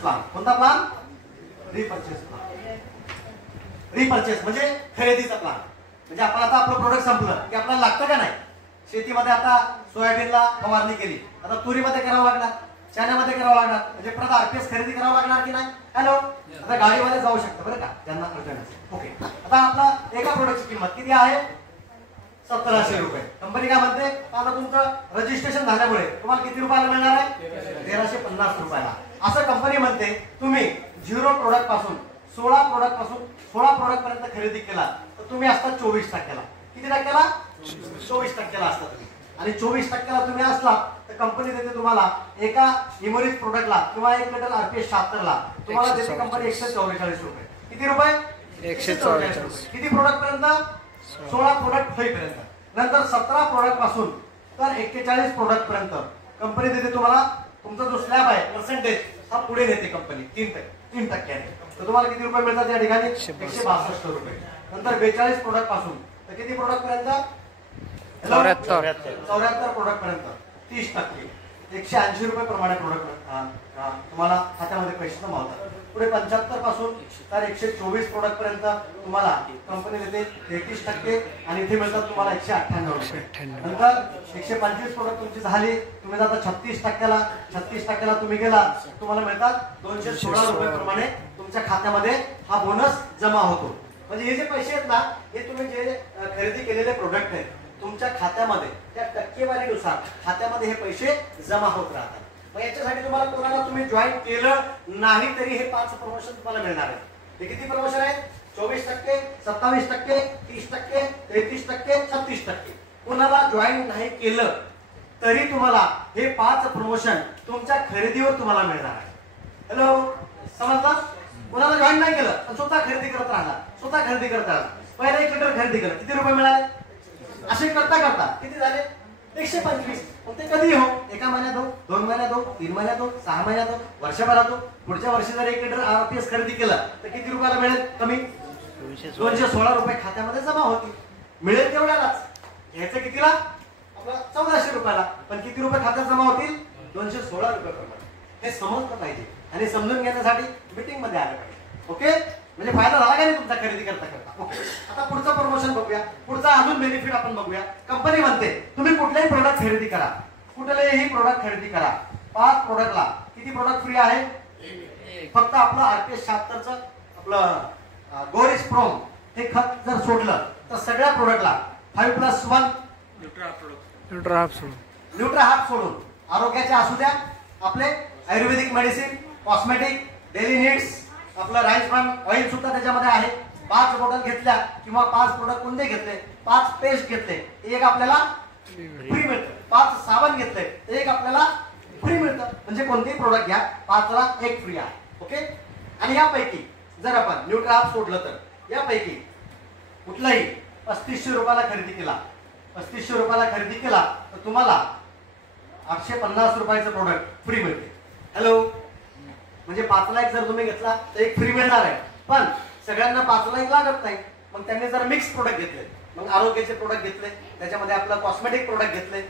Plan. कोणता plan? Repurchase plan. Repurchase म्हणजे खरेदीचा प्लान. म्हणजे आपण आता आपलं प्रोडक्ट संपलं की आपल्याला लागतं का नाही. शेतीमध्ये आता सोयाबीनला फवारणी केली, आता तुरीमध्ये करावं लागणार, चण्यामध्ये करावं लागणार, म्हणजे परत आरपीएस खरेदी करावं लागणार की नाही. हॅलो, आता गाडीमध्ये जाऊ शकतं बरं का ज्यांना अर्जंट. ओके, आता आपला एका प्रोडक्टची किंमत किती आहे? 1700 रुपये. कंपनी काय म्हणते? आता तुमचं रजिस्ट्रेशन झाल्यामुळे तुम्हाला किती रुपयाला मिळणार आहे? 1350 रुपयाला. असं कंपनी म्हणते. तुम्ही 0 प्रोडक्ट पासून 16 प्रोडक्ट पर्यंत खरेदी केला तर तुम्ही असता 24%ला. किती टक्क्याला? 24%ला असता तुम्ही. आणि 24%ला तुम्ही असला तर कंपनी देते तुम्हाला एका इमोरिज प्रोडक्टला किंवा 1 लिटर आरपीएस 76 ला तुम्हाला देते कंपनी 144 रुपये. किती रुपये? 144 रुपये. किती प्रोडक्ट पर्यंत? 16 प्रोडक्ट होईपर्यंत. नंतर 17 प्रोडक्ट पासून तर 41 प्रोडक्ट पर्यंत कंपनी देते तुम्हाला. तुमचा जो स्लॅब आहे पर्सेंटेज हा पुढे देते कंपनी 3%. तर तुम्हाला किती रुपये मिळतात या ठिकाणी? 162 रुपये. नंतर 42 प्रोडक्ट पासून तर किती प्रोडक्ट पर्यंत? 74 प्रोडक्ट पर्यंत 30%. 180 रुपये प्रमाणे प्रोडक्ट तुम्हाला खात्यामध्ये पैसे जमा होतात. पुढे 75 पासून तर 124 प्रोडक्ट पर्यंत तुम्हाला कंपनी देते 33% आणि इथे मिळतात तुम्हाला 198 रुपये. नंतर 125 प्रोडक्ट तुमची झाली, तुम्ही जाता 36%ला तुम्ही गेला, तुम्हाला मिळतात 216 रुपये प्रमाणे तुमच्या खात्यामध्ये हा बोनस जमा होतो. म्हणजे हे जे पैसे आहेत ना, हे तुम्ही जे खरेदी केलेले प्रोडक्ट आहेत तुमच्या खात्यामध्ये त्या टक्केवारीनुसार खात्यामध्ये हे पैसे जमा होत राहतात. मग याच्यासाठी तुम्हाला कोणाला तुम्ही जॉईन केलं नाही तरी हे 5 प्रमोशन तुम्हाला मिळणार आहे. हे किती प्रमोशन आहेत? 24%, 27%, 30%, 33%, 36%. कोणाला जॉईन नाही केलं तरी तुम्हाला हे 5 प्रमोशन तुमच्या खरेदीवर तुम्हाला मिळणार आहे. हॅलो, समजलं? कोणाला जॉईन नाही केलं पण स्वतः खरेदी करत राहणार, पहिला 1 लिटर खरेदी केलं, किती रुपये मिळाले? असे करता किती झाले? 125. ते कधी हो? एका महिन्यात हो, 2 महिन्यात हो, 3 महिन्यात हो, 6 महिन्यात हो, वर्षभरात हो. पुढच्या वर्षी जर 1 लिटर आरपीएस खरेदी केलं तर किती रुपयाला मिळेल? कमी 216 रुपये खात्यामध्ये जमा होतील. मिळेल तेवढ्यालाच. घ्यायचं कितीला? आपला 1400 रुपयाला. पण किती रुपये खात्यात जमा होतील? 216 रुपये प्रमाणे. हे समजलं पाहिजे आणि समजून घेण्यासाठी मीटिंग मध्ये आलं पाहिजे. ओके, म्हणजे फायदा झाला का नाही तुमचा खरेदी करता. ओके, आता पुढचं प्रमोशन बघूया. पुढचा अजून बेनिफिट आपण बघूया. कंपनी म्हणते तुम्ही कुठलेही प्रोडक्ट खरेदी करा, 5 प्रोडक्टला किती प्रोडक्ट फ्री आहे? फक्त आपलं आरपीएस 76चं आपलं गोरिस प्रोम हे खत जर सोडलं तर सगळ्या प्रोडक्टला 5+1 न्यूट्राहाफ सोडून आरोग्याचे असू द्या, आपले आयुर्वेदिक मेडिसिन, कॉस्मेटिक, डेली नीड्स, आपलं राईस ब्रान ऑइल सुद्धा त्याच्यामध्ये आहे. 5 बॉटल घेतल्या किंवा 5 प्रोडक्ट कोणते घेतले, 5 पेस्ट घेतले, एक आपल्याला फ्री मिळतं. 5 साबण घेतले, एक आपल्याला फ्री मिळतं. म्हणजे कोणतेही प्रोडक्ट घ्या, 5 ला 1 फ्री आहे. ओके, आणि यापैकी जर आपण न्यूट्राहाफ सोडलं तर यापैकी कुठलाही 3500 रुपयाला खरेदी केला तर तुम्हाला 850 रुपयाचं प्रोडक्ट फ्री मिळते. हॅलो, म्हणजे 5 ला 1 जर तुम्ही घेतला तर 1 फ्री मिळणार आहे. पण सगळ्यांना 5 ला 1 लागत नाही. मग त्यांनी जर मिक्स प्रोडक्ट घेतले, मग आरोग्याचे प्रोडक्ट घेतले, त्याच्यामध्ये आपलं कॉस्मेटिक प्रोडक्ट घेतले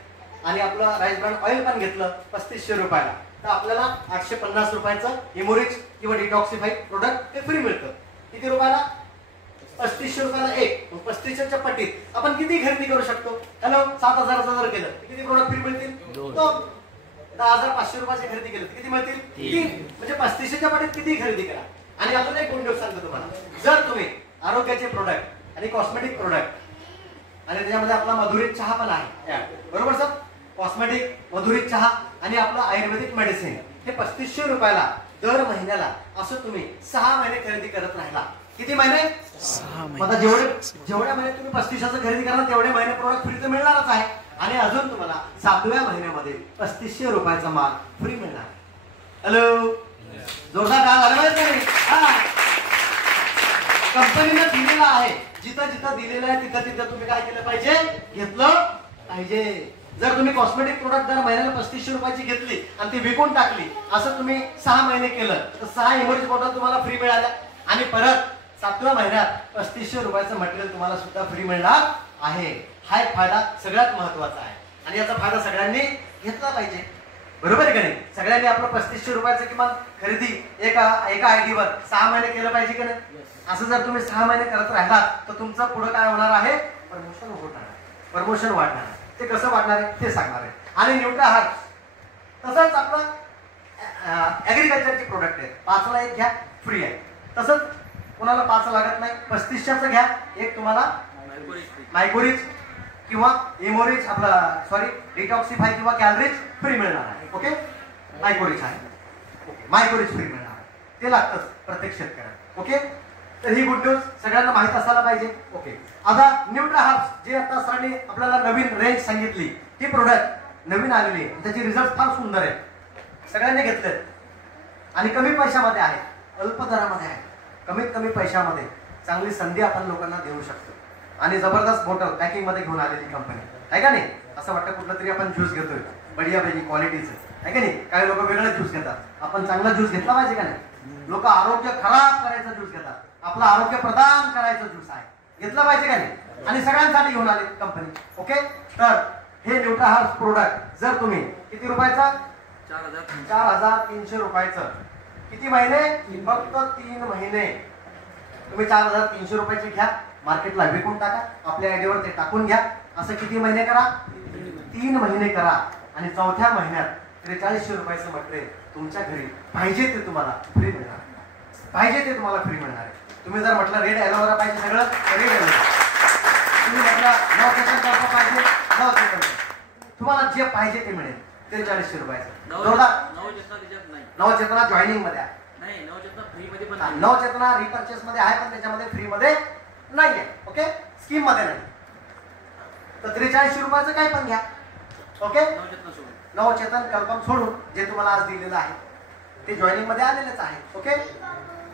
आणि आपलं राईस ब्रँड ऑइल पण घेतलं 3500 रुपयाला, तर आपल्याला 850 रुपयाचं इमोरिच किंवा डिटॉक्सिफाई प्रोडक्ट हे फ्री मिळतं. किती रुपयाला? 3500 रुपयाला 1. 35च्या पटीत आपण किती खरेदी करू शकतो? हॅलो, 7000चं जर केलं किती प्रोडक्ट फ्री मिळतील? 2. 10500 रुपयाची खरेदी केलं किती मिळतील? 3. म्हणजे 35च्या पटीत किती खरेदी करा. आणि अजून एक गोष्ट सांगतो तुम्हाला, जर तुम्ही आरोग्याचे प्रोडक्ट आणि कॉस्मेटिक प्रोडक्ट आणि त्याच्यामध्ये आपला मधुरित चहा पण आहे, बरोबर सर? कॉस्मेटिक, मधुरित चहा आणि आपलं आयुर्वेदिक मेडिसिन हे 3500 रुपयाला दर महिन्याला असं तुम्ही 6 महिने खरेदी करत राहिला. किती महिने? 6 महिने. आता जेवढ्या महिने तुम्ही 3500चं खरेदी करणार तेवढे महिने प्रोडक्ट फ्री तर मिळणारच आहे. आणि अजून तुम्हाला 7व्या महिन्यामध्ये 3500 रुपयाचा माल फ्री मिळणार. हॅलो, जोरदार का झालं नाही? कंपनीनं दिलेला आहे, जिथं जिथं दिलेलं आहे तिथं तुम्ही काय केलं पाहिजे? घेतलं पाहिजे. जर तुम्ही कॉस्मेटिक प्रोडक्ट जर महिन्याला 3500 रुपयाची घेतली आणि ती विकून टाकली, असं तुम्ही 6 महिने केलं तर 6 इमर्जन्सी बॉटल तुम्हाला फ्री मिळाल्या. आणि परत 7व्या महिन्यात 3500 रुपयाचं मटेरियल तुम्हाला सुद्धा फ्री मिळणार आहे. हा एक फायदा सगळ्यात महत्वाचा आहे आणि याचा फायदा सगळ्यांनी घेतला पाहिजे. बरोबर आहे का नाही? सगळ्यांनी आपलं 3500 रुपयाचं किमान खरेदी एका आयडीवर 6 महिने केलं पाहिजे की नाही? असं जर तुम्ही 6 महिने करत राहिलात तर तुमचं पुढे काय होणार आहे? प्रमोशन होणार, प्रमोशन वाढणार. ते कसं वाढणार आहे ते सांगणार आहे. आणि न्यूट्रा हर्ब्स तसंच आपलं ऍग्रिकल्चरचे प्रोडक्ट आहे. 5 ला 1 घ्या, फ्री आहे. तसंच कोणाला 5 लागत नाही, 3500चं घ्या, एक तुम्हाला मायकोरिज किंवा इमोरिज डिटॉक्सिफाय किंवा कॅलरीज फ्री मिळणार आहे. ओके, मायकोरिज आहे, ओके, मायकोरिज फ्री मिळणार आहे. ते लागतंच प्रत्येक शेतकऱ्याला. ओके, तर ही गुड न्यूज सगळ्यांना माहित असायला पाहिजे. ओके, आता न्यूट्रा हर्ब्स जे आता सरांनी आपल्याला नवीन रेंज सांगितली, ही प्रोडक्ट नवीन आलेली आहे, त्याचे रिझल्ट फार सुंदर आहे, सगळ्यांनी घेतले आणि कमी पैशामध्ये आहे, अल्प दरामध्ये आहे. कमीत कमी पैशामध्ये चांगली संधी आपण लोकांना देऊ शकतो. आणि जबरदस्त बॉटल पॅकिंग मध्ये घेऊन आलेली कंपनी आहे का नाही? असं वाटतं कुठलं तरी आपण ज्यूस घेतोय बढिया पैकी क्वालिटीचं, आहे का नाही? काही लोक वेगळं ज्यूस घेतात, आपण चांगला ज्यूस घेतला पाहिजे का नाही? लोक आरोग्य खराब करायचा ज्यूस घेतात, आपलं आरोग्य प्रदान करायचं ज्यूस आहे, घेतलं पाहिजे का नाही? आणि सगळ्यांसाठी घेऊन आले कंपनी. ओके, तर हे न्यूट्रा हर्ब्स प्रोडक्ट जर तुम्ही किती रुपयाचं? 4300 रुपयाचं. किती महिने? फक्त 3 महिने. तुम्ही 4300 रुपयाची घ्या, मार्केटला विकून टाका, आपल्या आयडीवर ते टाकून घ्या. असं किती महिने करा? 3 महिने करा. आणि 4थ्या महिन्यात 4300 रुपयाचं मटेरियल तुमच्या घरी पाहिजे ते तुम्हाला फ्री मिळणार, पाहिजे ते तुम्हाला फ्री मिळणार आहे. तुम्ही जर म्हटलं रेड ॲलोवेरा पाहिजे सगळं, रेड ॲलोवेरा. तुम्ही म्हटलं नवचेतन पाहिजे, नवचेतन. तुम्हाला जे पाहिजे ते मिळेल. 4300 रुपयाचं. नवचेतना जॉईनिंग मध्ये आहे, नवचेतना रिपर्चेस मध्ये आहे, पण त्याच्यामध्ये फ्री मध्ये नाहीये. ओके, स्कीम मध्ये नाही. तर 4300 रुपयाचं काय पण घ्या. ओके, नवचेतन कल्पम सोडून जे तुम्हाला आज दिलेलं आहे ते जॉईनिंग मध्ये आलेलेच आहे. ओके,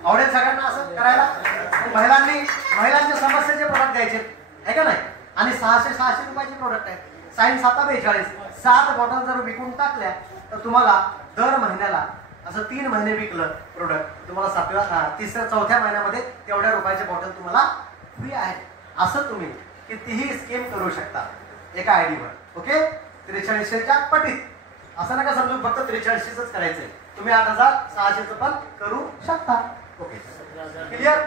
आवडेल सगळ्यांना असं करायला? महिलांच्या समस्येचे प्रोडक्ट द्यायचे आहे का नाही? आणि 600 रुपयाचे प्रोडक्ट आहेत. साईन 742 7 बॉटल जर विकून टाकल्या तर तुम्हाला दर महिन्याला असं 3 महिने विकलं प्रोडक्ट, तुम्हाला 4थ्या महिन्यामध्ये तेवढ्या रुपयाचे बॉटल तुम्हाला फ्री आहे. असं तुम्ही कितीही स्कीम करू शकता एका आयडीवर. ओके, 4300च्या पटीत. असं नका समजू फक्त 4300च करायचंय, तुम्ही 8600चं पण करू शकता. Okay, clear?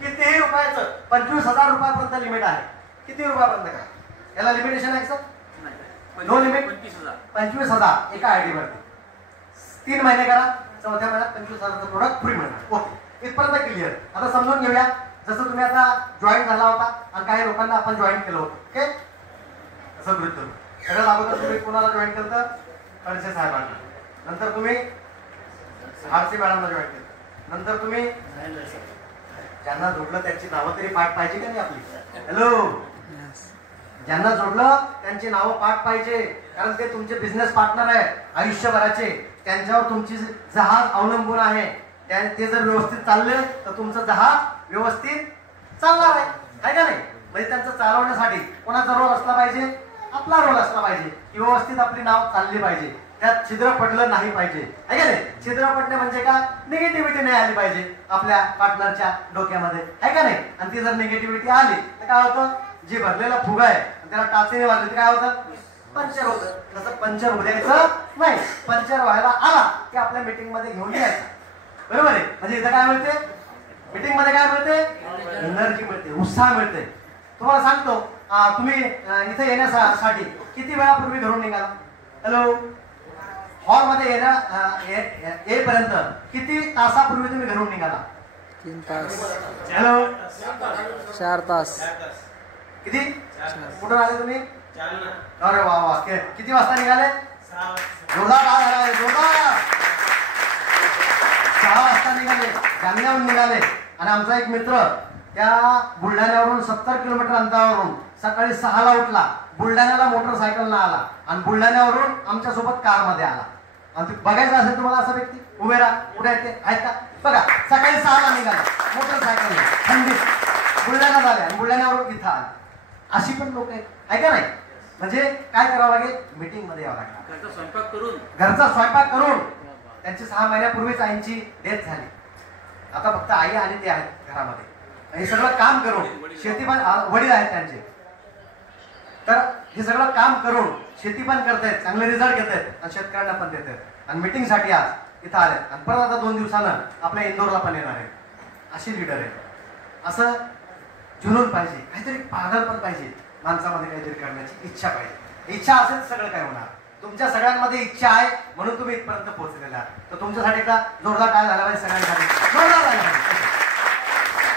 कितीही रुपयाचं 25,000 रुपयापर्यंत लिमिट आहे. किती रुपयापर्यंत करा, याला लिमिटेशन आहे सर? No limit. 25,000 एका आयडीवरती. 3 महिने करा, 4थ्या महिन्यात 25,000चं प्रोडक्ट फ्री मिळणार. ओके, इथपर्यंत क्लिअर? आता समजून घेऊया. जसं तुम्ही आता जॉईन झाला होता आणि काही लोकांना आपण जॉईन केलं होतं. ओके, असं गृहीत धरू. सगळ्यात अगोदर तुम्ही कोणाला जॉईन केलं तर खडसे साहेबांना, नंतर तुम्ही आरसी मॅडमला जॉईन केलं, नंतर तुम्ही ज्यांना जोडलं त्यांची नावं तरी पाठ पाहिजे का नाही आपली? हॅलो, ज्यांना जोडलं त्यांची नावं पाठ पाहिजे, कारण ते तुमचे बिझनेस पार्टनर आहे आयुष्यभराचे. त्यांच्यावर तुमची जहाज अवलंबून आहे. ते जर व्यवस्थित चालले तर तुमचं जहाज व्यवस्थित चालणार आहे का नाही? म्हणजे त्यांचं चालवण्यासाठी कोणाचा रोल असला पाहिजे? आपला रोल असला पाहिजे की व्यवस्थित आपली नाव चालली पाहिजे, त्यात छिद्र पडलं नाही पाहिजे, आहे का नाही? छिद्र पडणे म्हणजे का? निगेटिव्हिटी नाही आली पाहिजे आपल्या पार्टनरच्या डोक्यामध्ये, आहे का नाही? आणि ती जर निगेटिव्हिटी आली तर काय होतं? जे भरलेला फुगा आहे त्याला टाचेने वाजले तर काय होतं? पंक्चर होतं. तसं पंक्चर होऊ द्यायचं नाही. पंक्चर व्हायला आला की आपल्या मीटिंग मध्ये घेऊन यायचं. बरोबर आहे? म्हणजे इथं काय मिळते? मीटिंग मध्ये काय मिळते? एनर्जी मिळते, उत्साह मिळते. तुम्हाला सांगतो, तुम्ही इथे येण्यासाठी किती वेळापूर्वी घरून निघाला? हॅलो, हॉल मध्ये येईपर्यंत किती तासापूर्वी तुम्ही घरून निघाला? 3 तास. हॅलो, 4 तास. किती? कुठून आले तुम्ही? अरे वा वा, किती वाजता निघाले? जोरदार, जोरदार. 6 वाजता निघाले, जामण्याहून निघाले. आणि आमचा एक मित्र त्या बुलढाण्यावरून 70 किलोमीटर अंतरावरून सकाळी 6 ला उठला, बुलढाण्याला मोटरसायकलला आला आणि बुलढाण्यावरून आमच्या सोबत कार मध्ये आला. आणि बघायचं असेल तुम्हाला असा व्यक्ती उभे राहा, कुठे आहेत का? बघा, सकाळी 6 ला निघाला मोटरसायकल, थंडीत बुलढाणा झाले आणि बुलढाण्यावरून इथं आले. अशी पण लोक आहेत, आहे का नाही? म्हणजे काय करावं लागेल? मीटिंग मध्ये यावं लागेल. घरचा स्वयंपाक करून त्यांची 6 महिन्यापूर्वीच आईंची डेथ झाली. आता फक्त आई आणि ते आहेत घरामध्ये. हे सगळं काम करून शेती पण वडील आहेत त्यांचे, तर हे सगळं काम करून शेती पण करतायत, चांगले रिझल्ट घेत आहेत आणि शेतकऱ्यांना पण देत आहेत आणि मीटिंगसाठी आज इथं आले आणि परत आता 2 दिवसानं आपल्या इंदोरला पण येणार आहे. अशी लीडर आहे. असं जुनून पाहिजे, काहीतरी पागल पण पाहिजे, माणसामध्ये काहीतरी करण्याची इच्छा पाहिजे. इच्छा असेल सगळं काय होणार. तुमच्या सगळ्यांमध्ये इच्छा आहे म्हणून तुम्ही इथपर्यंत पोहोचलेला आहात. तर तुमच्यासाठी एकदा जोरदार काय झाला पाहिजे सगळ्यांसाठी, जोरदार झाला पाहिजे.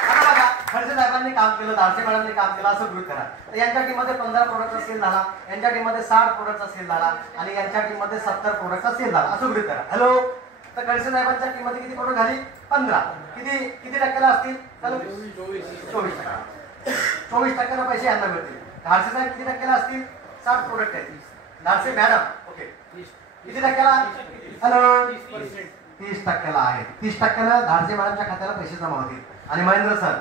आता बघा, खडसे साहेबांनी काम केलं, दारसे मॅडमने काम केलं असं गृहीत करा. तर यांच्या टीममध्ये 15 प्रोडक्टचा सेल झाला, यांच्या टीममध्ये 60 प्रोडक्टचा सेल झाला आणि यांच्या टीममध्ये 70 प्रोडक्टचा सेल झाला असं गृहीत करा. हॅलो, तर खडसे साहेबांच्या टीममध्ये किती प्रोडक्ट झाली? 15. किती टक्क्याला असतील? 24%. 24% पैसे यांना मिळतील. धारसे साहेब किती टक्क्याला असतील? 60 प्रोडक्ट आहेत. धारसे मॅडम ओके किती टक्क्याला? हॅलो, 30% आहे. 30% धारसे मॅडमच्या खात्याला पैसे जमा होतील. आणि महेंद्र सर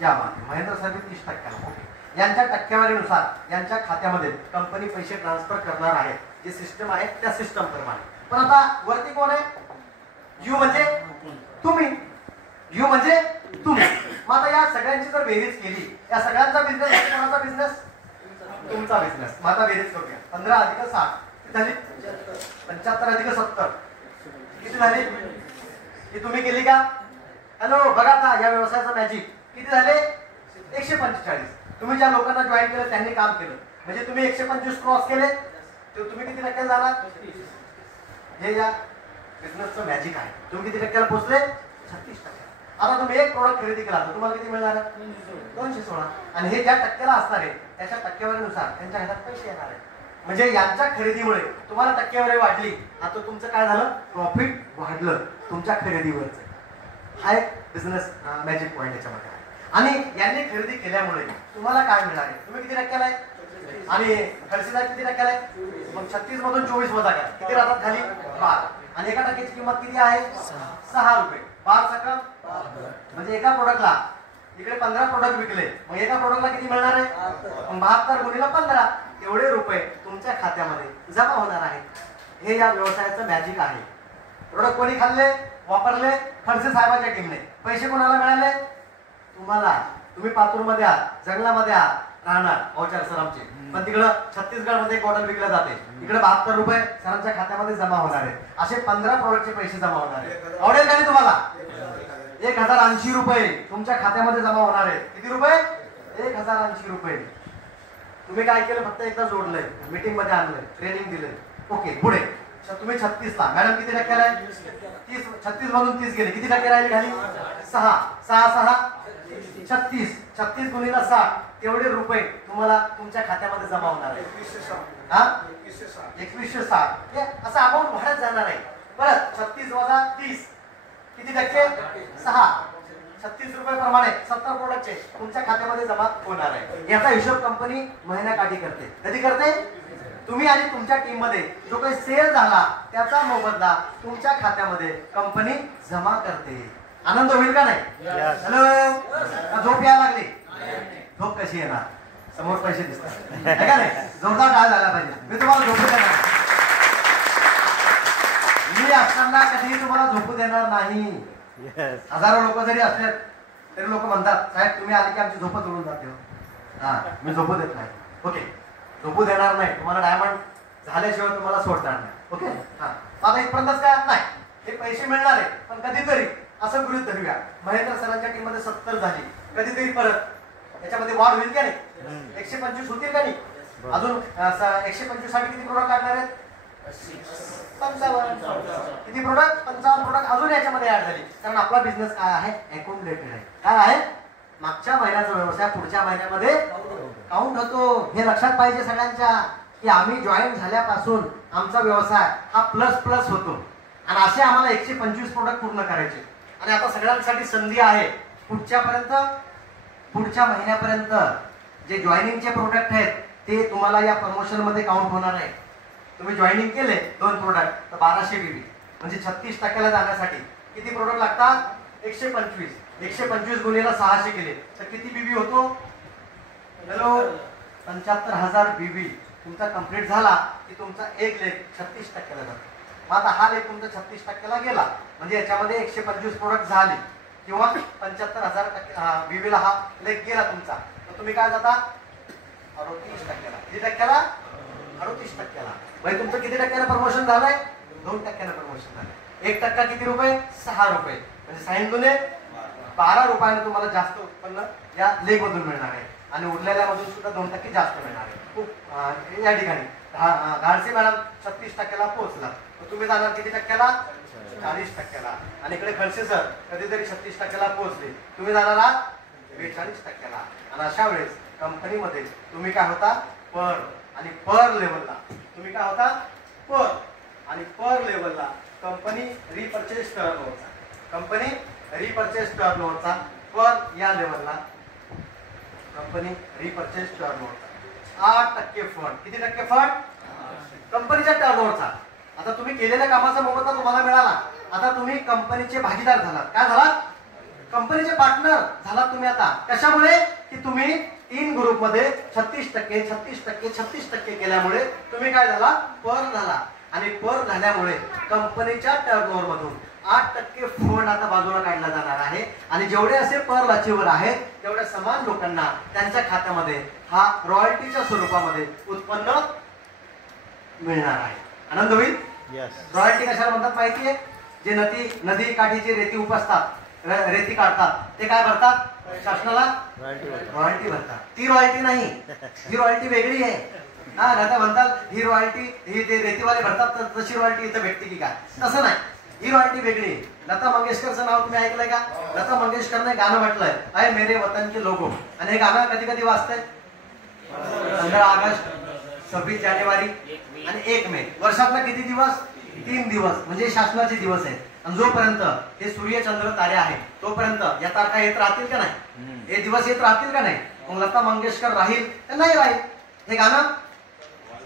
या महेंद्र सर 30%. ओके, यांच्या टक्केवारीनुसार यांच्या खात्यामध्ये कंपनी पैसे ट्रान्सफर करणार आहे. जे सिस्टम आहे त्या सिस्टम प्रमाणे. पण आता वरती कोण आहे? यू म्हणजे तुम्ही. यू म्हणजे तुम्ही. मग आता या सगळ्यांची जर बेरीज केली, या सगळ्यांचा बिझनेस कोणाचा बिझनेस? तुमचा बिझनेस. मग आता बेरीज करूया. 15 अधिक 60 किती झाली? 75 अधिक 70 किती झाली? ही तुम्ही केली का? हॅलो, बघा आता या व्यवसायाचं मॅजिक किती झाले? 145. तुम्ही ज्या लोकांना जॉईन केलं त्यांनी काम केलं म्हणजे तुम्ही 125 क्रॉस केले, तर तुम्ही किती टक्क्याला जाणार? हे या बिझनेसचं मॅजिक आहे. तुम्ही किती टक्क्याला पोहोचले? 36%. आता तुम्ही एक प्रोडक्ट खरेदी केला तर तुम्हाला किती मिळणार? 216. आणि हे ज्या टक्क्याला असणार आहे त्याच्या टक्केवारीनुसार त्यांच्या हातात पैसे येणार आहे. म्हणजे यांच्या खरेदीमुळे तुम्हाला टक्केवारी वाढली. आता तुमचं काय झालं? प्रॉफिट वाढलं तुमच्या खरेदीवरच. हा एक बिझनेस मॅजिक पॉईंट याच्यामध्ये आहे. आणि यांनी खरेदी केल्यामुळे तुम्हाला काय मिळणार आहे? तुम्ही किती टक्क्याला आहे? आणि खर्चदार किती टक्क्याला आहे? मग 36 मधून 24 वजा करा, किती राहतात खाली? 12. आणि एका टक्क्याची किंमत किती आहे? 6 रुपये. 12 सकम म्हणजे एका प्रोडक्टला इकडे 15 प्रोडक्ट विकले, मग एका प्रोडक्टला किती मिळणार आहे? 72 गुणिले 15 एवढे रुपये तुमच्या खात्यामध्ये जमा होणार आहेत. हे या व्यवसायाचं मॅजिक आहे. प्रोडक्ट कोणी खाल्ले, वापरले? खडसे साहेबांच्या टीमने. पैसे कोणाला मिळाले? तुम्हाला. तुम्ही पातूरमध्ये आहात, जंगलामध्ये आहात राहणार औचार सर आमचे, पण तिकडं छत्तीसगड मध्ये बॉटल विकल्या जाते. इकडे 72 रुपये सरांच्या खात्यामध्ये जमा होणार आहे. असे 15 प्रोडक्टचे पैसे जमा होणार आहे. आवडेल का नाही तुम्हाला? 1080 रुपये तुमच्या खात्यामध्ये जमा होणार आहे. किती रुपये? 1080 रुपये. तुम्ही काय केलं? फक्त एकदा जोडलंय, मीटिंग मध्ये आणलंय, ट्रेनिंग दिलंय. ओके, पुढे तुम्ही 36 ला. मॅडम किती टक्क्याला आहे? 30. 36 मधून 30 गेले, किती टक्के राहिले खाली? 6. 6 36. 36 गुणिले 60 तेवढे रुपये तुम्हाला तुमच्या खात्यामध्ये जमा होणार आहे. 2160. असं अमाऊंट वाढत जाणार आहे. परत 36 वजा 30 किती टक्के? 6. 36 रुपये प्रमाणे 70 प्रोडक्टचे तुमच्या खात्यामध्ये जमा होणार आहे. याचा हिशोब कंपनी महिन्याकाठी करते. कधी करते? तुम्ही आणि तुमच्या टीम मध्ये जो काही सेल झाला त्याचा मोबदला तुमच्या खात्यामध्ये कंपनी जमा करते. आनंद होईल का नाही? हॅलो, झोप यायला लागली? झोप कशी येणार? समोर पैसे दिसतात का नाही? जोरदार काय झाला पाहिजे. मी तुम्हाला झोपू देणार, मी असताना कधीही तुम्हाला झोपू देणार नाही. हजारो लोक जरी असले तरी लोक म्हणतात साहेब तुम्ही आले की आमची झोपत उडून जाते. हा, मी झोपू देत नाही. ओके, झोपू देणार नाही. तुम्हाला डायमंड झाल्याशिवाय तुम्हाला सोडणार नाही. ओके, हा, आता इथपर्यंतच काय नाही. हे पैसे मिळणार आहे पण कधीतरी असं गृहीत धरूया महेंद्र सरांच्या टीम मध्ये 70 झाली, कधीतरी परत याच्यामध्ये वाढ होईल का नाही? 125 होतील का नाही? अजून 125 साठी किती प्रोडक्ट लागणार आहेत? 55. किती प्रोडक्ट? 55 प्रोडक्ट अजून याच्यामध्ये ऍड झाली. कारण आपला बिझनेस काय आहे? अकाउंटेड आहे. काय आहे? मागच्या महिन्याचा व्यवसाय पुढच्या महिन्यामध्ये काउंट होतो. हे लक्षात पाहिजे सगळ्यांच्या की आम्ही जॉईन झाल्यापासून आमचा व्यवसाय हा प्लस होतो आणि असे आम्हाला 125 प्रोडक्ट पूर्ण करायचे. आणि आता सगळ्यांसाठी संधी आहे. पुढच्या महिन्यापर्यंत जे जॉईनिंगचे प्रोडक्ट आहेत ते तुम्हाला या प्रमोशन मध्ये काउंट होणार आहे. तुम्ही जॉईनिंग केले 2 प्रोडक्ट तर 1200 बीबी म्हणजे 36% जाण्यासाठी किती प्रोडक्ट लागतात? 125. 125 गुणिले 600 केले तर किती बीबी होतो? हॅलो, 75,000 बीबी तुमचा कंप्लीट झाला की तुमचा एक लेख 36%ला जातो. मग आता हा लेख तुमचा 36%ला गेला म्हणजे याच्यामध्ये 125 प्रोडक्ट झाले किंवा 75,000 बीबीला हा लेख गेला तुमचा, तर तुम्ही काय जाता? 30%ला. किती टक्क्याला? 38%ला. म्हणजे तुमचं किती टक्क्यानं प्रमोशन झालंय? 2% प्रमोशन झालंय. 1% किती रुपये? 6 रुपये. म्हणजे 6 दुने 12 रुपयाने तुम्हाला जास्त उत्पन्न या लेग मधून मिळणार आहे आणि उरलेल्या मधून सुद्धा 2% जास्त मिळणार आहे. खूप या ठिकाणी धाडसी मॅडम 36%ला पोहोचला. तुम्ही जाणार किती टक्क्याला? 40%ला. आणि इकडे खडसे सर कधीतरी 36%ला पोहोचले, तुम्ही जाणार आहात 42%ला. आणि अशा वेळेस कंपनीमध्ये तुम्ही काय होता? पर. आणि पर लेवलला तुम्ही काय होता? पर. आणि पर लेवलला कंपनी रिपर्चेस टर्नओव्हरचा, कंपनी रिपर्चेस टर्नओव्हरचा पर या लेवलला कंपनी रिपर्चेस टर्नओव्हरचा 8% फंड. किती टक्के फंड? कंपनीच्या टर्नओव्हरचा. आता तुम्ही केलेल्या कामाचा मोबदला तुम्हाला मिळाला. आता तुम्ही कंपनीचे भागीदार झालात. काय झालात? कंपनीचे पार्टनर झालात तुम्ही. आता कशामुळे? की तुम्ही 3 ग्रुपमध्ये 36%, 36%, 36% केल्यामुळे तुम्ही काय झाला? पर झाला. आणि पर झाल्यामुळे कंपनीच्या टर्नओव्हर मधून 8% फंड आता बाजूला काढला जाणार आहे. आणि जेवढे असे पर अचीवर आहेत तेवढ्या समान लोकांना त्यांच्या खात्यामध्ये हा रॉयल्टीच्या स्वरूपामध्ये उत्पन्न मिळणार आहे. आनंद होईल? रॉयल्टी कशाला म्हणतात माहितीये? जे नदी काठीची रेती उपसतात, रेती काढतात, ते काय भरतात? शासनाला रॉयल्टी भरतात. ती रॉयल्टी नाही, ही रॉयल्टी वेगळी आहे. हा आता म्हणतात ही रॉयल्टी ही ते रेतीवाले भरतात तशी रॉयल्टी इथं भेटते की काय? तसं नाही, ही रॉयल्टी वेगळी आहे. लता मंगेशकरचं नाव तुम्ही ऐकलंय का? लता मंगेशकरने गाणं म्हटलंय आहे मेरे वतन के लोगो. आणि हे गाणं कधी कधी वाजतंय? 15 ऑगस्ट, 26 जानेवारी आणि 1 मे. वर्षातला किती दिवस? 3 दिवस. म्हणजे शासनाचे दिवस आहेत. आणि जोपर्यंत हे सूर्य चंद्र तारे आहे तोपर्यंत या तारखा येत राहतील का नाही? हे दिवस येत राहतील का नाही? मग लता मंगेशकर राहील का नाही राहील? हे गाणं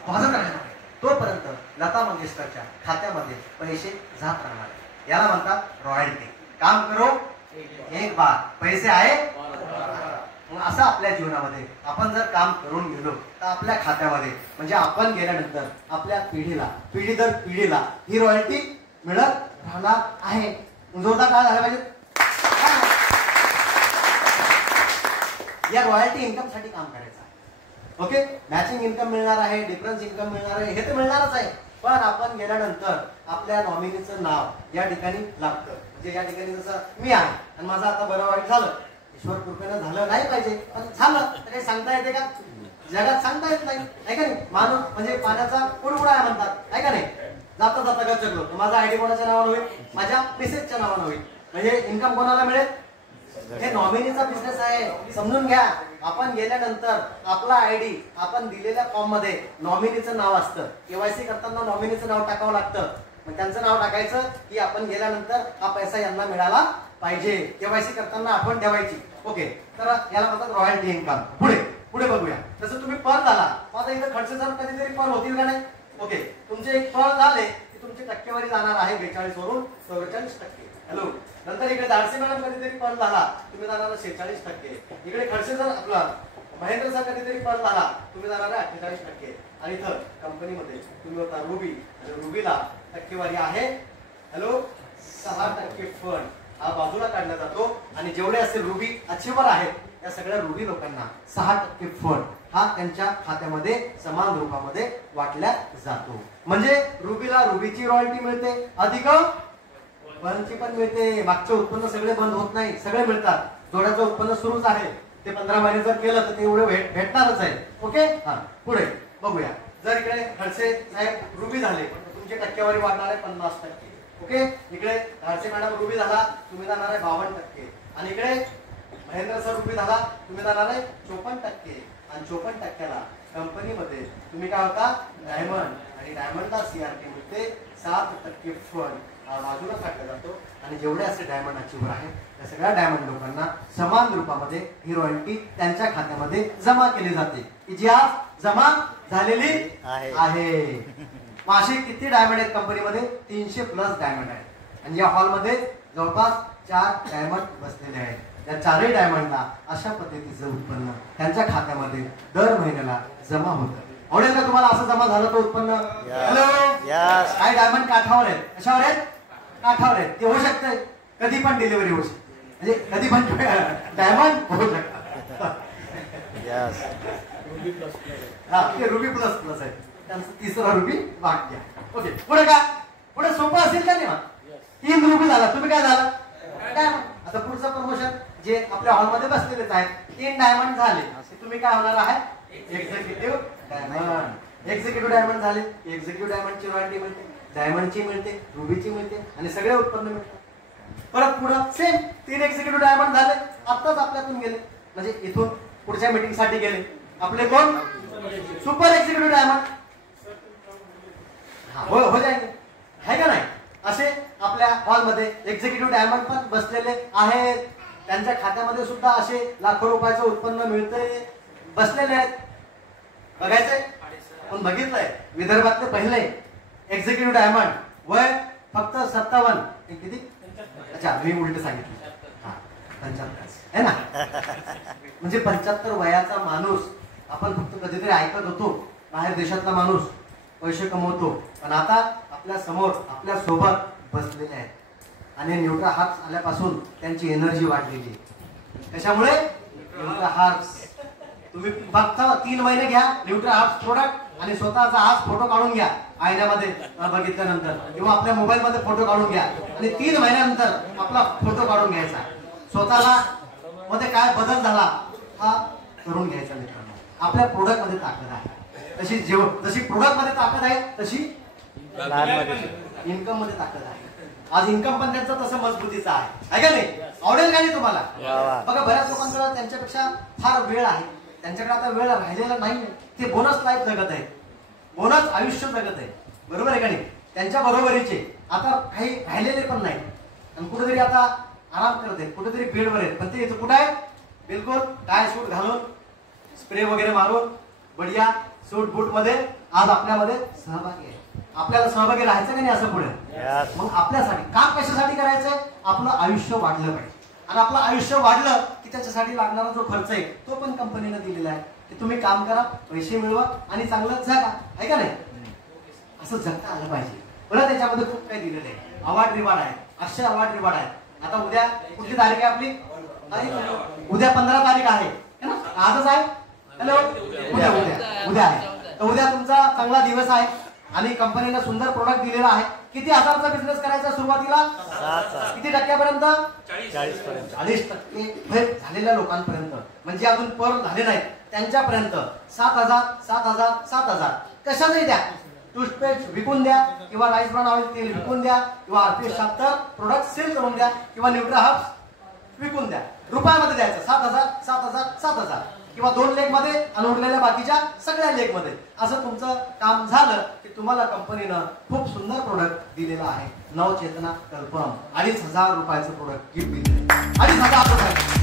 वाजत राहणार. तोपर्यंत लता मंगेशकरच्या खात्यामध्ये पैसे जात राहणार. याला म्हणतात रॉयल्टी. काम करो एक बार, पैसे आहे. असं आपल्या जीवनामध्ये आपण जर काम करून गेलो तर आपल्या खात्यामध्ये म्हणजे आपण गेल्यानंतर आपल्या पिढीला, पिढी दर पिढीला ही रॉयल्टी मिळत राहणार आहे. जोरदार काय झालं पाहिजे? या रॉयल्टी इन्कम साठी काम करायचं आहे. ओके, मॅचिंग इन्कम मिळणार आहे, डिफरन्स इन्कम मिळणार आहे, हे तर मिळणारच आहे. पण आपण गेल्यानंतर आपल्या नॉमिनीचं नाव या ठिकाणी लागतं. म्हणजे या ठिकाणी जसं मी आहे आणि माझं आता बरं वाईट झालं, ईश्वर कृपेनं झालं नाही पाहिजे पण झालं तर काही सांगता येते का? जगात सांगता येत नाही, आहे का नाही? माणूस म्हणजे पाण्याचा कुडकुडा आहे म्हणतात, आहे का नाही? जाता जाता गचकलो तर माझा आयडी कोणाच्या नावानं होईल? माझ्या मिसेसच्या नावानं होईल. म्हणजे इन्कम कोणाला मिळेल? हे नॉमिनीचा बिझनेस आहे, समजून घ्या. आपण गेल्यानंतर आपला आयडी आपण दिलेल्या फॉर्म मध्ये नॉमिनीचं नाव असतं. केवायसी करताना नॉमिनीचं नाव टाकावं लागतं. मग त्यांचं नाव टाकायचं की आपण गेल्यानंतर हा पैसा यांना मिळाला पाहिजे. केवायसी करताना आठवण ठेवायची. ओके, तर याला म्हणतात रॉयल्टी इन्कम. पुढे पुढे बघूया. जसं तुम्ही पर झाला, माझा इथं खर्च जर कधीतरी पर होतील का नाही? ओके, तुमचे एक पर झाले की तुमची टक्केवारी जाणार आहे 42 वरून 44%. हॅलो, नंतर इकडे धाडसे मॅडम कधीतरी पर झाला, तुम्ही जाणार 46%. इकडे खडसे जर आपला महेंद्र सर कधीतरी पर झाला, तुम्ही जाणार 48%. आणि इथं कंपनीमध्ये तुम्ही होता रुबी, आणि रुबीला टक्केवारी आहे हॅलो 6% फंड हा बाजूला काढला जातो. आणि जेवढे असे रुबी अचिव्हर आहेत या सगळ्या रुबी लोकांना 6% फंड हा त्यांच्या खात्यामध्ये समान रूपामध्ये वाटल्या जातो. म्हणजे रुबीला रुबीची रॉयल्टी मिळते, अधिक फंडची पण मिळते. मागचे उत्पन्न सगळे बंद होत नाही, सगळे मिळतात. जोड्याचं उत्पन्न सुरूच आहे, ते 15 महिने जर केलं तर ते एवढे भेटणारच आहे. ओके, हा पुढे बघूया. जर इकडे खडसे साहेब रुबी झाले तुमची टक्केवारी वाढणार आहे 50%. ओके, इकडे धाडसे मॅडम रुबी झाला, तुम्ही जाणार आहे 52%. आणि इकडे महेंद्र सर रुबी झाला, तुम्ही जाणार आहे 54%. आणि 54%ला कंपनीमध्ये तुम्ही काय होता? डायमंड. आणि डायमंडला सीआरटी मिळते 7% फंड हा बाजूला काढला जातो. आणि जेवढे असे डायमंड अचिव्हर आहेत त्या सगळ्या डायमंड लोकांना समान रूपामध्ये ही रॉयल्टी त्यांच्या खात्यामध्ये जमा केली जाते, की जी आज जमा झालेली आहे. असे किती डायमंड आहेत कंपनीमध्ये? 300+ डायमंड आहेत. आणि या हॉलमध्ये जवळपास 4 डायमंड बसलेले आहेत. या 4ही डायमंडला अशा पद्धतीचं उत्पन्न त्यांच्या खात्यामध्ये दर महिन्याला जमा होतं. आवडेल का तुम्हाला असं जमा झालं तर उत्पन्न? हॅलो, काय डायमंड काठावर आहेत? कशावर आहेत? काठावर आहेत. ते होऊ शकते कधी पण डिलिव्हरी होऊ शकते, म्हणजे कधी पण डायमंड होऊ शकतात. हा, ते रुबी प्लस आहे. त्यांचं 30 रुपये वाट घ्या. ओके, पुढे काय? पुढे सोपं असेल का नाही? मग 3 रुपये झाला, तुम्ही काय झाला? डायमंड. आता पुढचं प्रमोशन जे आपल्या हॉलमध्ये बसलेलेच आहेत, 3 डायमंड झाले. तुम्ही काय होणार आहे? Executive diamond. एक्झिक्युटिव्ह डायमंड झाले. एक्झिक्युटिव्ह डायमंडची रॉयल्टी मिळते, डायमंडची मिळते, रुबीची मिळते आणि सगळे उत्पन्न मिळते. परत पुढं सेम 3 एक्झिक्युटिव्ह डायमंड झाले. आत्ताच आपल्यातून गेले, म्हणजे इथून पुढच्या मीटिंग साठी गेले आपले कोण? Super executive diamond. हो जाएंगे, है का नाही? असे आपल्या हॉलमध्ये एक्झिक्युटिव्ह डायमंड पण बसलेले आहेत. त्यांच्या खात्यामध्ये सुद्धा असे लाखो रुपयाचं उत्पन्न मिळते, बसलेले आहेत. बघायचंय? पण बघितलंय विदर्भातले पहिले एक्झिक्युटिव्ह डायमंड वय फक्त 57. किती? अच्छा, मी उलट सांगितलं. 75 है ना. म्हणजे 75 वयाचा माणूस. आपण फक्त कधीतरी ऐकत होतो बाहेर देशातला माणूस पैसे कमवतो, पण आता आपल्या समोर आपल्या सोबत बसलेले आहेत. आणि न्यूट्रा हार्ब्स आल्यापासून त्यांची एनर्जी वाढलेली आहे. कशामुळे? Nutra herbs. तुम्ही बघता 3 महिने घ्या न्यूट्रा हार्ब्स प्रोडक्ट आणि स्वतःचा आज फोटो काढून घ्या आयनामध्ये बघितल्यानंतर, किंवा आपल्या मोबाईल मध्ये फोटो काढून घ्या आणि 3 महिन्यानंतर आपला फोटो काढून घ्यायचा. स्वतःला मध्ये काय बदल झाला हा करून घ्यायचा. मित्रांनो, आपल्या प्रोडक्ट मध्ये ताकद आहे. जशी प्रोडक्ट मध्ये ताकद आहे तशी इन्कम मध्ये ताकद आहे. आज इन्कम पण त्यांचं तसं मजबूतीचं आहे का नाही? आवडेल का नाही तुम्हाला? बघा, बऱ्याच लोकांकडे त्यांच्यापेक्षा फार वेळ आहे, त्यांच्याकडे आता वेळ राहिलेला नाही. ते बोनस लाईफ जगत आहे, बोनस आयुष्य जगत आहे. बरोबर आहे का नाही? त्यांच्या बरोबरीचे आता काही राहिलेले पण नाही आणि कुठेतरी आता आराम करत आहेत, कुठेतरी बेडवर आहेत. पण ते इथं कुठं आहे? बिलकुल टाय सूट घालून, स्प्रे वगैरे मारून, बढिया सूट बूट मध्ये आज आपल्यामध्ये सहभागी आहे. आपल्याला सहभागी राहायचं का नाही असं पुढे? मग आपल्यासाठी काम कशासाठी करायचंय? आपलं आयुष्य वाढलं पाहिजे. आणि आपलं आयुष्य वाढलं की त्याच्यासाठी लागणारा जो खर्च आहे तो पण कंपनीने दिलेला आहे की तुम्ही काम करा, पैसे मिळवा आणि चांगलं जगा, आहे का नाही? असं जगता आलं पाहिजे. बरं, त्याच्यामध्ये खूप काही दिलेलं आहे. अवॉर्ड रिवॉर्ड आहे, असे अवॉर्ड रिवॉर्ड आहे. आता उद्या कुठली तारीख आहे आपली? उद्या 15 तारीख आहे ना? आजच आहे. हॅलो, उद्या आहे. तर उद्या तुमचा चांगला दिवस आहे आणि कंपनीने सुंदर प्रोडक्ट दिलेला आहे. किती हजारचा बिझनेस करायचा सुरुवातीला? किती टक्क्यापर्यंत? 40% झालेल्या लोकांपर्यंत, म्हणजे अजून पर झाले नाहीत त्यांच्यापर्यंत 7,000 7,000 7,000 कशाचंही द्या. टूथपेस्ट विकून द्या, किंवा राईस ब्राउन ऑइल तेल विकून द्या, किंवा आरपीएस 76 प्रोडक्ट सेल करून द्या, किंवा न्यूट्रा हर्ब्स विकून द्या. रुपयामध्ये द्यायचं 7,000 7,000 7,000, किंवा 2 लेग मध्ये आणि उरलेल्या बाकीच्या सगळ्या लेग मध्ये. असं तुमचं काम झालं की तुम्हाला कंपनीनं खूप सुंदर प्रोडक्ट दिलेला आहे. नवचेतना कल्पम 2,500 रुपयाचं प्रोडक्ट गिफ्ट दिलेलं आहे. 2,500 रुपये.